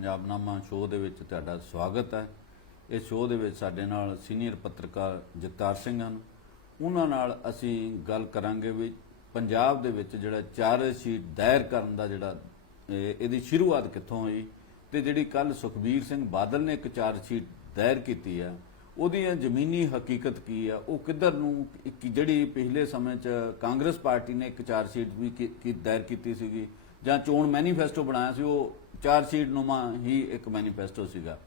पंजाबनामा show ਦੇ ਵਿੱਚ ਤੁਹਾਡਾ ਸਵਾਗਤ ਹੈ। ਇਸ ਸ਼ੋਅ ਦੇ ਵਿੱਚ ਸਾਡੇ ਨਾਲ ਸੀਨੀਅਰ ਪੱਤਰਕਾਰ ਜਗਤਾਰ ਸਿੰਘ ਹਨ। ਉਹਨਾਂ ਨਾਲ ਅਸੀਂ ਗੱਲ ਕਰਾਂਗੇ ਵੀ ਪੰਜਾਬ ਦੇ ਵਿੱਚ ਜਿਹੜਾ ਚਾਰਜ ਸ਼ੀਟ ਦਾਇਰ ਕਰਨ ਦਾ ਜਿਹੜਾ ਇਹਦੀ ਸ਼ੁਰੂਆਤ ਕਿੱਥੋਂ ਹੋਈ ਤੇ ਜਿਹੜੀ ਕੱਲ ਸੁਖਬੀਰ ਸਿੰਘ ਬਾਦਲ ਨੇ ਇੱਕ ਚਾਰਜ ਸ਼ੀਟ ਦਾਇਰ ਕੀਤੀ ਆ ਉਹਦੀ ਜ਼ਮੀਨੀ ਹਕੀਕਤ ਕੀ ਆ, ਉਹ ਕਿੱਧਰ ਨੂੰ ਜਿਹੜੀ ਪਿਛਲੇ ਸਮੇਂ 'ਚ ਕਾਂਗਰਸ ਪਾਰਟੀ ਨੇ ਇੱਕ ਚਾਰਜ ਸ਼ੀਟ ਵੀ ਦਾਇਰ ਕੀਤੀ ਸੀਗੀ ਜਾਂ ਚੋਣ ਮੈਨੀਫੈਸਟੋ ਬਣਾਇਆ ਸੀ, ਉਹ ਚਾਰਜ ਸ਼ੀਟ ਨੁਮਾ ਹੀ ਇੱਕ ਮੈਨੀਫੈਸਟੋ ਸੀਗਾ।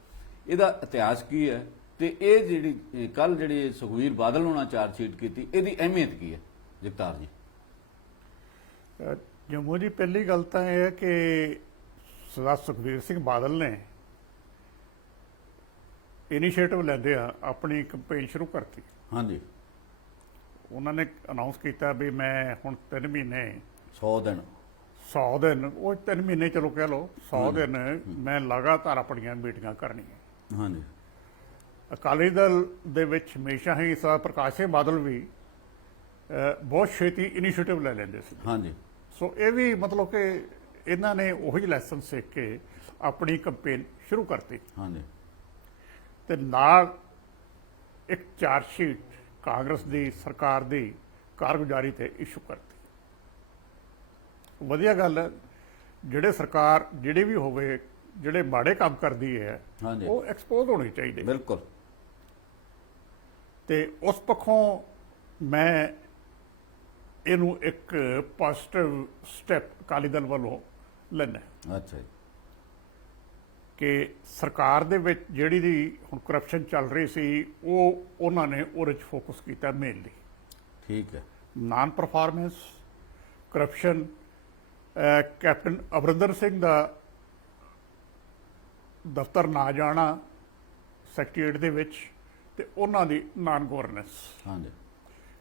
ਇਹਦਾ ਇਤਿਹਾਸ ਕੀ ਹੈ ਤੇ ਇਹ ਜਿਹੜੀ ਕੱਲ ਜਿਹੜੀ ਸੁਖਬੀਰ ਬਾਦਲ ਹੋਣਾ ਚਾਰਜ ਸ਼ੀਟ ਕੀਤੀ ਇਹਦੀ ਅਹਿਮੀਅਤ ਕੀ ਹੈ ਜਗਤਾਰ ਜੀ? ਜੰਮੂ ਜੀ, ਪਹਿਲੀ ਗੱਲ ਤਾਂ ਇਹ ਹੈ ਕਿ ਸਰਦਾਰ ਸੁਖਬੀਰ ਸਿੰਘ ਬਾਦਲ ਨੇ ਇਨੀਸ਼ੀਏਟਿਵ ਲੈਂਦੇ ਆ ਆਪਣੀ ਕੰਪੇਨ ਸ਼ੁਰੂ ਕਰਤੀ। ਹਾਂਜੀ, ਉਹਨਾਂ ਨੇ ਅਨਾਉਂਸ ਕੀਤਾ ਵੀ ਮੈਂ ਹੁਣ 3 ਮਹੀਨੇ 100 ਦਿਨ ਉਹ 3 ਮਹੀਨੇ ਚਲੋ ਕਹਿ ਲਓ 100 ਦਿਨ ਮੈਂ ਲਗਾਤਾਰ ਆਪਣੀਆਂ ਮੀਟਿੰਗਾਂ ਕਰਨੀਆਂ। ਹਾਂਜੀ, ਅਕਾਲੀ ਦਲ ਦੇ ਵਿੱਚ ਹਮੇਸ਼ਾ ਹੀ ਸਰਦਾਰ ਪ੍ਰਕਾਸ਼ ਸਿੰਘ ਬਾਦਲ ਵੀ ਬਹੁਤ ਛੇਤੀ ਇਨੀਸ਼ੀਏਟਿਵ ਲੈ ਲੈਂਦੇ ਸੀ। ਹਾਂਜੀ, ਸੋ ਇਹ ਵੀ ਮਤਲਬ ਕਿ ਇਹਨਾਂ ਨੇ ਉਹੀ ਲੈਸਨ ਸਿੱਖ ਕੇ ਆਪਣੀ ਕੰਪੇਨ ਸ਼ੁਰੂ ਕਰਤੀ। ਹਾਂਜੀ, ਤੇ ਨਾਲ ਇੱਕ ਚਾਰਜ ਸ਼ੀਟ ਕਾਂਗਰਸ ਦੀ ਸਰਕਾਰ ਦੀ ਕਾਰਗੁਜ਼ਾਰੀ ਤੇ ਇਸ਼ੂ ਕਰਤੀ। ਵਧੀਆ ਗੱਲ ਹੈ, ਜਿਹੜੇ ਸਰਕਾਰ ਜਿਹੜੀ ਵੀ ਹੋਵੇ ਜਿਹੜੇ ਮਾੜੇ ਕੰਮ ਕਰਦੀ ਹੈ ਉਹ ਐਕਸਪੋਜ਼ ਹੋਣੇ ਚਾਹੀਦੇ। ਬਿਲਕੁਲ। ਤੇ ਉਸ ਪੱਖੋਂ ਮੈਂ ਇਹਨੂੰ ਇੱਕ ਪੋਜ਼ਿਟਿਵ ਸਟੈਪ ਅਕਾਲੀ ਦਲ ਵੱਲੋਂ ਲੈਣਾ। ਅੱਛਾ ਜੀ। ਕਿ ਸਰਕਾਰ ਦੇ ਵਿੱਚ ਜਿਹੜੀ ਦੀ ਹੁਣ ਕਰਪਸ਼ਨ ਚੱਲ ਰਹੀ ਸੀ ਉਹ ਉਹਨਾਂ ਨੇ ਉਹਦੇ 'ਚ ਫੋਕਸ ਕੀਤਾ ਮੇਨਲੀ। ਠੀਕ ਹੈ। Non performance, corruption, captain Amarinder Singh ਦਾ ਦਫ਼ਤਰ ਨਾ ਜਾਣਾ ਸੈਕਟਰੀਏਟ ਦੇ ਵਿੱਚ ਤੇ ਉਹਨਾਂ ਦੀ ਨਾਨ ਗਵਰਨੈਂਸ। ਹਾਂਜੀ,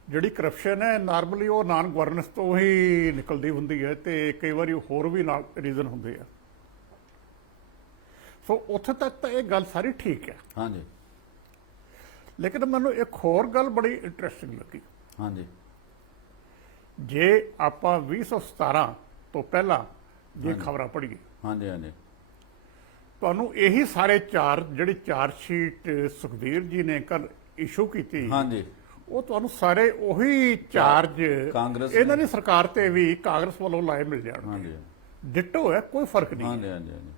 ਜਿਹੜੀ ਕਰਪਸ਼ਨ ਹੈ ਨਾਰਮਲੀ ਉਹ ਨਾਨ ਗਵਰਨੈਂਸ ਤੋਂ ਹੀ ਨਿਕਲਦੀ ਹੁੰਦੀ ਹੈ ਤੇ ਕਈ ਵਾਰੀ ਹੋਰ ਵੀ ਨਾਲ ਰੀਜ਼ਨ ਹੁੰਦੇ ਆ। ਸੋ ਉੱਥੇ ਤੱਕ ਤਾਂ ਇਹ ਗੱਲ ਸਾਰੀ ਠੀਕ ਹੈ। ਹਾਂਜੀ, ਲੇਕਿਨ ਮੈਨੂੰ ਇੱਕ ਹੋਰ ਗੱਲ ਬੜੀ ਇੰਟਰਸਟਿੰਗ ਲੱਗੀ। ਹਾਂਜੀ, ਜੇ ਆਪਾਂ 2017 ਤੋਂ ਪਹਿਲਾਂ ਜੇ ਖਬਰਾਂ ਪੜ੍ਹੀਏ, ਹਾਂਜੀ, ਹਾਂਜੀ, ਤੁਹਾਨੂੰ ਇਹੀ ਸਾਰੇ ਜਿਹੜੀ ਚਾਰਜ ਸ਼ੀਟ ਸੁਖਬੀਰ ਜੀ ਨੇ ਕੱਲ ਇਸ਼ੂ ਕੀਤੀ, ਹਾਂਜੀ, ਉਹ ਤੁਹਾਨੂੰ ਸਾਰੇ ਉਹੀ ਚਾਰਜ ਕਾਂਗਰਸ ਇਹਨਾਂ ਦੀ ਸਰਕਾਰ ਤੇ ਵੀ ਕਾਂਗਰਸ ਵੱਲੋਂ ਲਾਏ ਮਿਲ ਜਾਣਗੇ। ਹਾਂਜੀ, ਡਿੱਟੋ ਹੈ, ਕੋਈ ਫਰਕ ਨਹੀਂ। ਹਾਂਜੀ, ਹਾਂਜੀ, ਹਾਂਜੀ।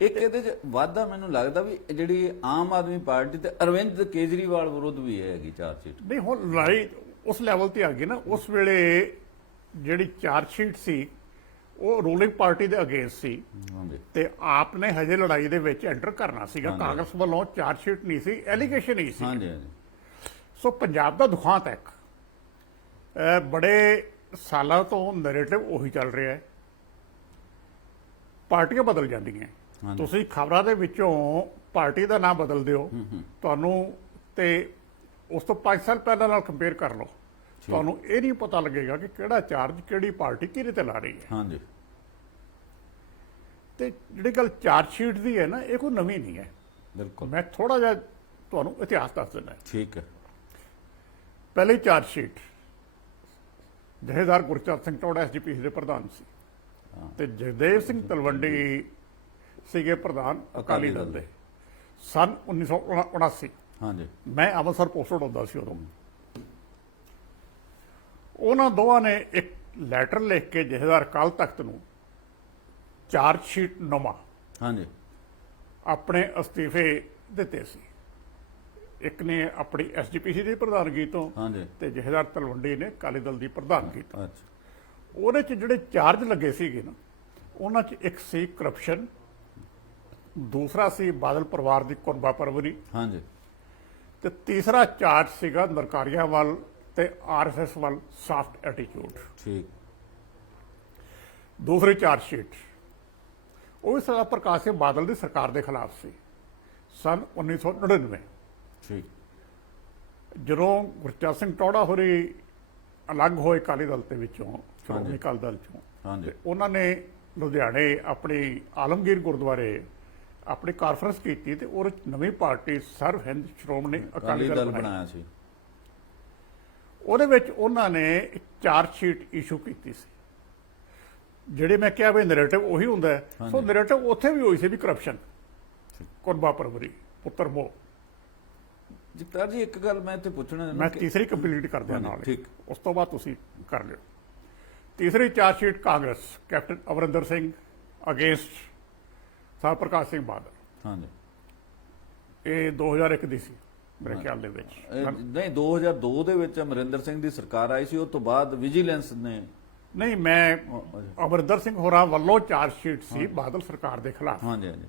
ਇੱਕ ਇਹਦੇ 'ਚ ਵਾਧਾ ਮੈਨੂੰ ਲੱਗਦਾ ਵੀ ਜਿਹੜੀ ਆਮ ਆਦਮੀ ਪਾਰਟੀ ਤੇ ਅਰਵਿੰਦ ਕੇਜਰੀਵਾਲ ਵਿਰੁੱਧ ਵੀ ਹੈਗੀ ਚਾਰਜ ਸ਼ੀਟ। ਨਹੀਂ, ਹੁਣ ਲੜਾਈ ਉਸ ਲੈਵਲ ਤੇ ਆ ਗਈ ਨਾ। ਉਸ ਵੇਲੇ ਜਿਹੜੀ ਚਾਰਜ ਸ਼ੀਟ ਸੀ ਉਹ ਰੂਲਿੰਗ ਪਾਰਟੀ ਦੇ ਅਗੇਂਸਟ ਸੀ ਤੇ ਆਪ ਨੇ ਹਜੇ ਲੜਾਈ ਦੇ ਵਿੱਚ ਐਂਟਰ ਕਰਨਾ ਸੀਗਾ। ਕਾਂਗਰਸ ਵੱਲੋਂ ਚਾਰਜ ਸ਼ੀਟ ਨਹੀਂ ਸੀ, ਐਲੀਗੇਸ਼ਨ ਹੀ ਸੀ। ਹਾਂਜੀ, ਹਾਂਜੀ। ਸੋ ਪੰਜਾਬ ਦਾ ਦੁਖਾਂਤ ਹੈ। ਬੜੇ ਸਾਲਾਂ ਤੋਂ ਨੈਰੇਟਿਵ ਉਹੀ ਚੱਲ ਰਿਹਾ ਹੈ। ਪਾਰਟੀਆਂ ਬਦਲ ਜਾਂਦੀਆਂ। ਤੁਸੀਂ ਖਬਰਾਂ ਦੇ ਵਿੱਚੋਂ ਪਾਰਟੀ ਦਾ ਨਾਮ ਬਦਲ ਦਿਓ, ਤੁਹਾਨੂੰ ਤੇ ਉਸ ਤੋਂ 5 ਸਾਲ ਪਹਿਲਾਂ ਨਾਲ ਕੰਪੇਅਰ ਕਰ ਲਓ, ਤੁਹਾਨੂੰ ਇਹ ਨਹੀਂ ਪਤਾ ਲੱਗੇਗਾ ਕਿ ਕਿਹੜਾ ਚਾਰਜ ਕਿਹੜੀ ਪਾਰਟੀ ਕਿਹਦੇ ਤੇ ਲਾ ਰਹੀ ਹੈ। ਹਾਂਜੀ। ਤੇ ਜਿਹੜੀ ਗੱਲ ਚਾਰਜ ਸ਼ੀਟ ਦੀ ਹੈ ਨਾ, ਇਹ ਕੋਈ ਨਵੀਂ ਨਹੀਂ ਹੈ। ਬਿਲਕੁਲ। ਮੈਂ ਥੋੜਾ ਜਿਹਾ ਤੁਹਾਨੂੰ ਇਤਿਹਾਸ ਦੱਸ ਦਿੰਦਾ। ਠੀਕ ਹੈ। ਪਹਿਲੀ ਚਾਰਜ ਸ਼ੀਟ ਜਥੇਦਾਰ ਗੁਰਚਰਨ ਸਿੰਘ ਟੌੜਾ ਐਸਜੀਪੀਸੀ ਦੇ ਪ੍ਰਧਾਨ ਸੀ ਤੇ ਜਗਦੇਵ ਸਿੰਘ ਤਲਵੰਡੀ ਸੀਗੇ ਪ੍ਰਧਾਨ ਅਕਾਲੀ ਦਲ ਦੇ। ਸਨ 1979। ਹਾਂਜੀ। ਮੈਂ ਅੰਮ੍ਰਿਤਸਰ ਪੋਸਟਡ ਹੁੰਦਾ ਸੀ ਉਦੋਂ। ਉਹਨਾਂ ਦੋਵਾਂ ਨੇ ਇੱਕ ਲੈਟਰ ਲਿਖ ਕੇ ਜਥੇਦਾਰ ਅਕਾਲ ਤਖਤ ਨੂੰ ਚਾਰਜ ਸ਼ੀਟ ਨੁਮਾ ਹਾਂਜੀ ਆਪਣੇ ਅਸਤੀਫੇ ਦਿੱਤੇ ਸੀ। ਇੱਕ ਨੇ ਆਪਣੀ ਐਸਜੀਪੀਸੀ ਦੀ ਪ੍ਰਧਾਨਗੀ ਤੋਂ ਤੇ ਜਥੇਦਾਰ ਤਲਵੰਡੀ ਨੇ ਅਕਾਲੀ ਦਲ ਦੀ ਪ੍ਰਧਾਨਗੀ ਤੋਂ। ਉਹਦੇ 'ਚ ਜਿਹੜੇ ਚਾਰਜ ਲੱਗੇ ਸੀਗੇ ਨਾ, ਉਹਨਾਂ 'ਚ ਇੱਕ ਸੀ ਕਰਪਸ਼ਨ, ਦੂਸਰਾ ਸੀ ਬਾਦਲ ਪਰਿਵਾਰ ਦੀ ਕੁਰਬਾ ਪਰਵਰੀ, ਹਾਂਜੀ, ਤੇ ਤੀਸਰਾ ਚਾਰਜ ਸੀਗਾ ਨਰਕਾਰੀਆਂ ਵੱਲ ਤੇ ਆਰਐਸਐਸ ਵੱਲ ਸਾਫਟ ਐਟੀਟਿਊਡ। ਠੀਕ। ਦੂਸਰੀ ਚਾਰਜ ਸ਼ੀਟ ਉਹ ਵੀ ਸਰਦਾਰ ਪ੍ਰਕਾਸ਼ ਸਿੰਘ ਬਾਦਲ ਦੀ ਸਰਕਾਰ ਦੇ ਖਿਲਾਫ ਸੀ, ਸਨ 1999। ਠੀਕ। ਜਦੋਂ ਗੁਰਚਰਨ ਸਿੰਘ ਟੌੜਾ ਹੋਰੀ ਅਲੱਗ ਹੋਏ ਅਕਾਲੀ ਦਲ ਦੇ ਵਿੱਚੋਂ, ਸ਼੍ਰੋਮਣੀ ਅਕਾਲੀ ਦਲ ਚੋਂ, ਤੇ ਉਹਨਾਂ ਨੇ ਲੁਧਿਆਣੇ ਆਪਣੀ ਆਲਮਗੀਰ ਗੁਰਦੁਆਰੇ ਆਪਣੀ ਕਾਨਫਰੰਸ ਕੀਤੀ ਤੇ ਉਹਦੇ ਨਵੀਂ ਪਾਰਟੀ ਸਰਵ ਹਿੰਦ ਸ਼੍ਰੋਮਣੀ ਅਕਾਲੀ ਦਲ ਬਣਾਇਆ ਸੀ। ਉਹਦੇ ਵਿੱਚ ਉਹਨਾਂ ਨੇ ਚਾਰਜ ਸ਼ੀਟ ਇਸ਼ੂ ਕੀਤੀ ਸੀ। ਜਿਹੜੇ ਮੈਂ ਕਿਹਾ ਵੀ ਨੈਰੇਟਿਵ ਉਹੀ ਹੁੰਦਾ ਹੈ, ਸੋ ਨੈਰੇਟਿਵ ਉੱਥੇ ਵੀ ਹੋਈ ਸੀ ਵੀ ਕਰਪਸ਼ਨ, ਕੁਰਬਾ ਪਰਵਰੀ, ਪੁੱਤਰ ਮੋਹ। ਜਗਤਾਰ ਜੀ ਇੱਕ ਗੱਲ ਮੈਂ ਇੱਥੇ ਪੁੱਛਣਾ ਚਾਹੁੰਦਾ ਮੈਂ ਕਿ ਤੀਸਰੀ ਕੰਪਲੀਟ ਕਰ ਦਿਆਂ ਨਾਲ, ਠੀਕ। ਉਸ ਤੋਂ ਬਾਅਦ ਤੁਸੀਂ ਕਰ ਲਿਓ। ਤੀਸਰੀ charge sheet Congress, captain Amarinder Singh against sir Parkash Singh Badal. ਹਾਂਜੀ, ਇਹ 2001 ਦੀ ਸੀ ਮੇਰੇ ਖਿਆਲ ਦੇ ਵਿੱਚ। ਨਹੀਂ 2002 ਦੇ ਵਿੱਚ ਅਮਰਿੰਦਰ ਸਿੰਘ ਦੀ ਸਰਕਾਰ ਆਈ ਸੀ, ਉਸ ਤੋਂ ਬਾਅਦ ਵਿਜੀਲੈਂਸ ਨੇ ਨਹੀਂ, ਮੈਂ ਅਮਰਿੰਦਰ ਸਿੰਘ ਹੋਰਾਂ ਵੱਲੋਂ ਚਾਰਜ ਸ਼ੀਟ ਸੀ ਬਾਦਲ ਸਰਕਾਰ ਦੇ ਖਿਲਾਫ। ਹਾਂਜੀ ਹਾਂਜੀ,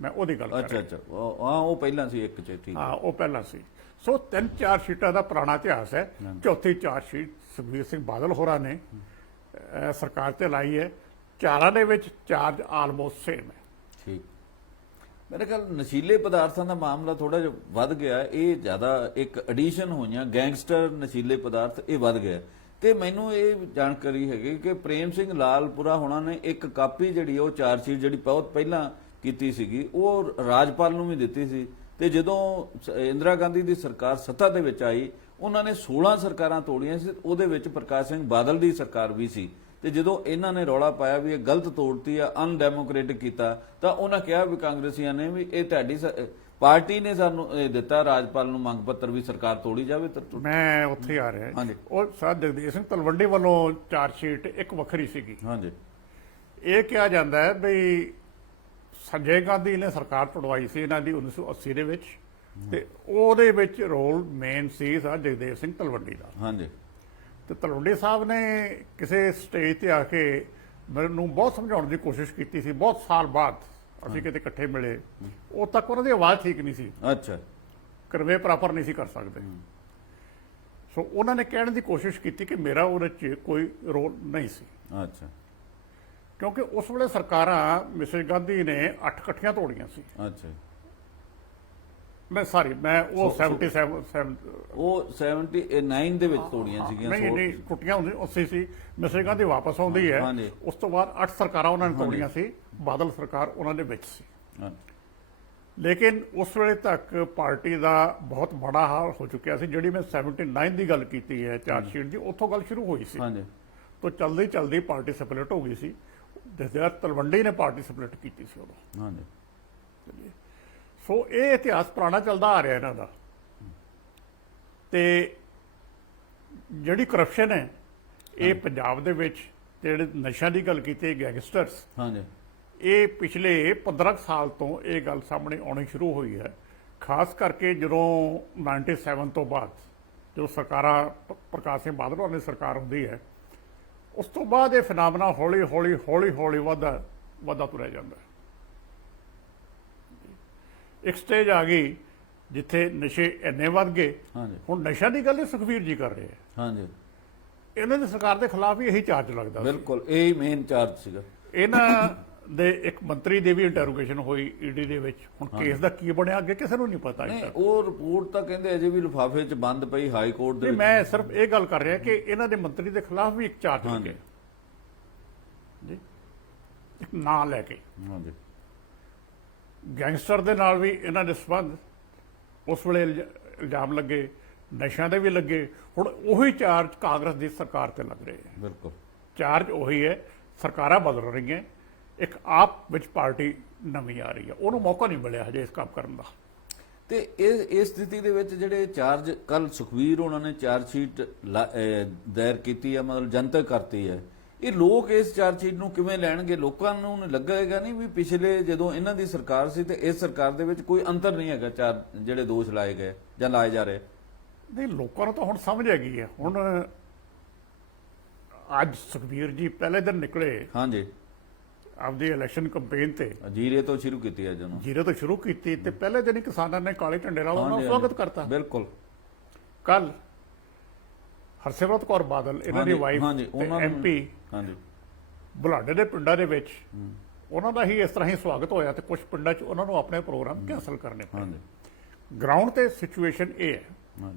ਮੈਂ ਉਹਦੀ ਗੱਲ ਕਰ ਰਿਹਾ। ਅੱਛਾ ਉਹ ਪਹਿਲਾਂ ਸੀ ਇੱਕ ਚ, ਠੀਕ। ਹਾਂ, ਉਹ ਪਹਿਲਾਂ ਸੀ। ਸੋ 3-4 ਸ਼ੀਟਾਂ ਦਾ ਪੁਰਾਣਾ ਇਤਿਹਾਸ ਹੈ। ਚੌਥੀ ਚਾਰਜ ਸ਼ੀਟ ਸੁਖਬੀਰ ਸਿੰਘ ਬਾਦਲ ਹੋਰਾਂ ਨੇ ਸਰਕਾਰ ਤੇ ਲਾਈ ਹੈ। ਚਾਰਾਂ ਦੇ ਵਿੱਚ ਚਾਰਜ ਆਲਮੋਸਟ ਸੇਮ ਹੈ। ਠੀਕ। ਮੇਰੇ ਖਿਆਲ ਨਸ਼ੀਲੇ ਪਦਾਰਥਾਂ ਦਾ ਮਾਮਲਾ ਥੋੜਾ ਜਿਹਾ ਵੱਧ ਗਿਆ, ਇਹ ਜ਼ਿਆਦਾ ਇੱਕ ਐਡੀਸ਼ਨ ਹੋਈਆਂ, ਗੈਂਗਸਟਰ ਨਸ਼ੀਲੇ ਪਦਾਰਥ ਇਹ ਵੱਧ ਗਿਆ। ਤੇ ਮੈਨੂੰ ਇਹ ਜਾਣਕਾਰੀ ਹੈਗੀ ਕਿ ਪ੍ਰੇਮ ਸਿੰਘ ਲਾਲਪੁਰਾ ਹੋਣਾ ਨੇ ਇੱਕ ਕਾਪੀ ਜਿਹੜੀ ਉਹ ਚਾਰਜ ਸ਼ੀਟ ਜਿਹੜੀ ਬਹੁਤ ਪਹਿਲਾਂ ਕੀਤੀ ਸੀਗੀ ਉਹ ਰਾਜਪਾਲ ਨੂੰ ਵੀ ਦਿੱਤੀ ਸੀ, ਤੇ ਜਦੋਂ ਇੰਦਰਾ ਗਾਂਧੀ ਦੀ ਸਰਕਾਰ ਸੱਤਾ ਦੇ ਵਿੱਚ ਆਈ ਉਹਨਾਂ ਨੇ 16 ਸਰਕਾਰਾਂ ਤੋੜੀਆਂ ਸੀ, ਉਹਦੇ ਵਿੱਚ ਪ੍ਰਕਾਸ਼ ਸਿੰਘ ਬਾਦਲ ਦੀ ਸਰਕਾਰ ਵੀ ਸੀ। ਤੇ ਜਦੋਂ ਇਹਨਾਂ ਨੇ ਰੌਲਾ ਪਾਇਆ ਵੀ ਇਹ ਗਲਤ ਤੋੜਤੀ ਆ, ਅਨਡੈਮੋਕ੍ਰੈਟਿਕ ਕੀਤਾ, ਤਾਂ ਉਹਨਾਂ ਕਿਹਾ ਵੀ ਕਾਂਗਰਸੀਆਂ ਨੇ ਵੀ ਇਹ ਤੁਹਾਡੀ ਪਾਰਟੀ ਨੇ ਸਾਨੂੰ ਦਿੱਤਾ ਰਾਜਪਾਲ ਨੂੰ ਮੰਗ ਪੱਤਰ ਵੀ ਸਰਕਾਰ ਤੋੜੀ ਜਾਵੇ। ਮੈਂ ਉੱਥੇ ਆ ਰਿਹਾ। ਹਾਂਜੀ, ਉਹ ਸਰ ਜਗਦੀਸ਼ ਸਿੰਘ ਤਲਵੰਡੀ ਵੱਲੋਂ ਚਾਰਜ ਸ਼ੀਟ ਇੱਕ ਵੱਖਰੀ ਸੀਗੀ। ਹਾਂਜੀ, ਇਹ ਕਿਹਾ ਜਾਂਦਾ ਹੈ ਵੀ ਸੰਜੇ ਗਾਂਧੀ ਨੇ ਸਰਕਾਰ ਤੁੜਵਾਈ ਸੀ ਇਹਨਾਂ ਦੀ 1980 ਦੇ ਵਿੱਚ, ਤੇ ਉਹਦੇ ਵਿੱਚ ਰੋਲ ਮੇਨ ਸੀ ਸਰ ਜਗਦੇਵ ਸਿੰਘ ਤਲਵੰਡੀ ਦਾ। ਹਾਂਜੀ, ਤੇ ਤਲਵੰਡੀ ਸਾਹਿਬ ਨੇ ਕਿਸੇ ਸਟੇਜ ਤੇ ਆ ਕੇ ਮੈਨੂੰ ਬਹੁਤ ਸਮਝਾਉਣ ਦੀ ਕੋਸ਼ਿਸ਼ ਕੀਤੀ ਸੀ। ਬਹੁਤ ਸਾਲ ਬਾਅਦ ਅਸੀਂ ਕਿਤੇ ਇਕੱਠੇ ਮਿਲੇ, ਉਦੋਂ ਤੱਕ ਉਹਨਾਂ ਦੀ ਆਵਾਜ਼ ਠੀਕ ਨਹੀਂ ਸੀ, ਅੱਛਾ, ਕਰਵੇ ਪ੍ਰਾਪਰ ਨਹੀਂ ਸੀ ਕਰ ਸਕਦੇ। ਸੋ ਉਹਨਾਂ ਨੇ ਕਹਿਣ ਦੀ ਕੋਸ਼ਿਸ਼ ਕੀਤੀ ਕਿ ਮੇਰਾ ਉਹਦੇ 'ਚ ਕੋਈ ਰੋਲ ਨਹੀਂ ਸੀ, ਅੱਛਾ, ਕਿਉਂਕਿ ਉਸ ਵੇਲੇ ਸਰਕਾਰਾਂ ਮਿਸੇਸ ਗਾਂਧੀ ਨੇ 8 ਇਕੱਠੀਆਂ ਤੋੜੀਆਂ ਸੀ। ਅੱਛਾ। ਮੈਂ ਉਹ 77 ਉਹ 79 ਦੇ ਵਿੱਚ ਤੋੜੀਆਂ ਸੀਗੀਆਂ। ਨਹੀਂ ਟੁੱਟੀਆਂ ਹੁੰਦੀਆਂ ਉਸੇ ਸੀ। ਮਿਸੇਸ ਗਾਂਧੀ ਵਾਪਸ ਆਉਂਦੀ ਹੈ, ਉਸ ਤੋਂ ਬਾਅਦ 8 ਸਰਕਾਰਾਂ ਉਹਨਾਂ ਨੇ ਤੋੜੀਆਂ ਸੀ, ਬਾਦਲ ਸਰਕਾਰ ਉਹਨਾਂ ਦੇ ਵਿੱਚ ਸੀ। ਲੇਕਿਨ ਉਸ ਵੇਲੇ ਤੱਕ ਪਾਰਟੀ ਦਾ ਬਹੁਤ ਮਾੜਾ ਹਾਲ ਹੋ ਚੁੱਕਿਆ ਸੀ। ਜਿਹੜੀ ਮੈਂ 79 ਦੀ ਗੱਲ ਕੀਤੀ ਹੈ ਚਾਰਜ ਸ਼ੀਟ ਦੀ, ਉੱਥੋਂ ਗੱਲ ਸ਼ੁਰੂ ਹੋਈ ਸੀ। ਤਾਂ ਚਲਦੀ ਚਲਦੀ ਪਾਰਟੀ ਸਪਲਿਟ ਹੋ ਗਈ ਸੀ। ਜਸਦਿਆਰ ਤਲਵੰਡੀ ਨੇ ਪਾਰਟੀ ਸਪਲਿਟ ਕੀਤੀ ਸੀ ਉਦੋਂ। ਹਾਂਜੀ। ਸੋ ਇਹ ਇਤਿਹਾਸ ਪੁਰਾਣਾ ਚੱਲਦਾ ਆ ਰਿਹਾ ਇਹਨਾਂ ਦਾ। ਤੇ ਜਿਹੜੀ ਕਰਪਸ਼ਨ ਹੈ ਇਹ ਪੰਜਾਬ ਦੇ ਵਿੱਚ ਜਿਹੜੇ ਨਸ਼ਿਆਂ ਦੀ ਗੱਲ ਕੀਤੀ, ਗੈਂਗਸਟਰਸ, ਇਹ ਪਿਛਲੇ 15 ਸਾਲ ਤੋਂ ਇਹ ਗੱਲ ਸਾਹਮਣੇ ਆਉਣੀ ਸ਼ੁਰੂ ਹੋਈ ਹੈ। ਖਾਸ ਕਰਕੇ ਜਦੋਂ 97 ਤੋਂ ਬਾਅਦ ਜਦੋਂ ਸਰਕਾਰਾਂ ਪ੍ਰਕਾਸ਼ ਸਿੰਘ ਬਾਦਲ ਹੋਰਾਂ ਦੀ ਸਰਕਾਰ ਹੁੰਦੀ ਹੈ, ਉਸ ਤੋਂ ਬਾਅਦ ਇਹ ਫਿਨਾਮਨਾ ਹੌਲੀ ਹੌਲੀ ਵਧਦਾ ਤੁਰਿਆ ਜਾਂਦਾ। ਇੱਕ ਸਟੇਜ ਆ ਗਈ ਜਿੱਥੇ ਨਸ਼ੇ ਇੰਨੇ ਵੱਧ ਗਏ, ਹੁਣ ਨਸ਼ਿਆਂ ਦੀ ਗੱਲ ਸੁਖਬੀਰ ਜੀ ਕਰ ਰਹੇ ਆ। ਇਹਨਾਂ ਦੀ ਸਰਕਾਰ ਦੇ ਖਿਲਾਫ ਵੀ ਇਹੀ ਚਾਰਜ ਲੱਗਦਾ। ਬਿਲਕੁਲ ਇਹੀ ਮੇਨ ਚਾਰਜ ਸੀਗਾ। ਇਹਨਾਂ ਦੇ ਇੱਕ ਮੰਤਰੀ ਦੀ ਵੀ ਇੰਟਰੋਗੇਸ਼ਨ ਹੋਈ ਈਡੀ ਦੇ ਵਿੱਚ। ਹੁਣ ਕੇਸ ਦਾ ਕੀ ਬਣਿਆ ਅੱਗੇ ਕਿਸੇ ਨੂੰ ਨਹੀਂ ਪਤਾ। ਉਹ ਰਿਪੋਰਟ ਤਾਂ ਕਹਿੰਦੇ ਅਜੇ ਵੀ ਲਿਫਾਫੇ 'ਚ ਬੰਦ ਪਈ ਹਾਈ ਕੋਰਟ ਦੇ। ਮੈਂ ਸਿਰਫ ਇਹ ਗੱਲ ਕਰ ਰਿਹਾ ਕਿ ਇਹਨਾਂ ਦੇ ਮੰਤਰੀ ਦੇ ਖਿਲਾਫ ਵੀ ਇੱਕ ਚਾਰਜ ਲੱਗਿਆ ਜੀ, ਇੱਕ ਨਾਂ ਲੈ ਕੇ। ਗੈਂਗਸਟਰ ਦੇ ਨਾਲ ਵੀ ਇਹਨਾਂ ਦੇ ਸੰਬੰਧ ਉਸ ਵੇਲੇ ਇਲਜ਼ਾਮ ਲੱਗੇ, ਨਸ਼ਿਆਂ ਦੇ ਵੀ ਲੱਗੇ। ਹੁਣ ਉਹੀ ਚਾਰਜ ਕਾਂਗਰਸ ਦੀ ਸਰਕਾਰ ਤੇ ਲੱਗ ਰਹੇ ਹੈ। ਬਿਲਕੁਲ ਚਾਰਜ ਉਹੀ ਹੈ। ਸਰਕਾਰਾਂ ਬਦਲ ਰਹੀਆਂ, ਇੱਕ ਆਪ ਵਿੱਚ ਪਾਰਟੀ ਨਵੀਂ ਆ ਰਹੀ ਹੈ, ਉਹਨੂੰ ਮੌਕਾ ਨਹੀਂ ਮਿਲਿਆ ਹਜੇ ਇਸ ਕੰਮ ਕਰਨ ਦਾ। ਤੇ ਇਸ ਸਥਿਤੀ ਦੇ ਵਿੱਚ ਜਿਹੜੇ ਚਾਰਜ ਕੱਲ ਸੁਖਬੀਰ ਉਹਨਾਂ ਨੇ ਚਾਰਜ ਸ਼ੀਟ ਦਾਇਰ ਕੀਤੀ ਹੈ, ਮਤਲਬ ਜਨਤਕ ਕਰਤੀ ਹੈ, ਇਹ ਲੋਕ ਇਸ ਚਾਰਜ ਸ਼ੀਟ ਨੂੰ ਕਿਵੇਂ ਲੈਣਗੇ? ਲੋਕਾਂ ਨੂੰ ਲੱਗੇਗਾ ਨਹੀਂ ਵੀ ਪਿਛਲੇ ਜਦੋਂ ਇਹਨਾਂ ਦੀ ਸਰਕਾਰ ਸੀ ਤੇ ਇਸ ਸਰਕਾਰ ਦੇ ਵਿੱਚ ਕੋਈ ਅੰਤਰ ਨਹੀਂ ਹੈਗਾ ਚਾਰ ਜਿਹੜੇ ਦੋਸ਼ ਲਾਏ ਗਏ ਜਾਂ ਲਾਏ ਜਾ ਰਹੇ? ਨਹੀਂ, ਲੋਕਾਂ ਨੂੰ ਤਾਂ ਹੁਣ ਸਮਝ ਆ ਗਈ ਹੈ। ਹੁਣ ਅੱਜ ਸੁਖਬੀਰ ਜੀ ਪਹਿਲੇ ਦਿਨ ਨਿਕਲੇ ਆਪਦੀ ਇਲੈਕਸ਼ਨ ਕੰਪੇਨ ਤੇ, ਜੀਰੇ ਤੋਂ ਸ਼ੁਰੂ ਕੀਤੀ ਹੈ, ਜੀਰੇ ਤੋਂ ਸ਼ੁਰੂ ਕੀਤੀ ਤੇ ਪਹਿਲੇ ਦਿਨ ਹੀ ਕਿਸਾਨਾਂ ਨੇ ਕਾਲੇ ਝੰਡੇ ਨਾਲ ਉਹਨਾਂ ਦਾ ਸਵਾਗਤ ਕਰਤਾ। ਬਿਲਕੁਲ। ਕੱਲ ਹਰਸਿਮਰਤ ਕੌਰ ਬਾਦਲ ਇਹਨਾਂ ਦੀ ਵਾਈਫ MP ਬੁਲਾਡੇ ਦੇ ਪਿੰਡਾਂ ਦੇ ਵਿੱਚ ਉਹਨਾਂ ਦਾ ਹੀ ਇਸ ਤਰ੍ਹਾਂ ਹੀ ਸਵਾਗਤ ਹੋਇਆ ਤੇ ਕੁਝ ਪਿੰਡਾਂ 'ਚ ਉਹਨਾਂ ਨੂੰ ਆਪਣੇ ਪ੍ਰੋਗਰਾਮ ਕੈਂਸਲ ਕਰਨੇ ਪਏ। ਗਰਾਊਂਡ ਤੇ ਸਿਚੁਏਸ਼ਨ ਇਹ ਹੈ।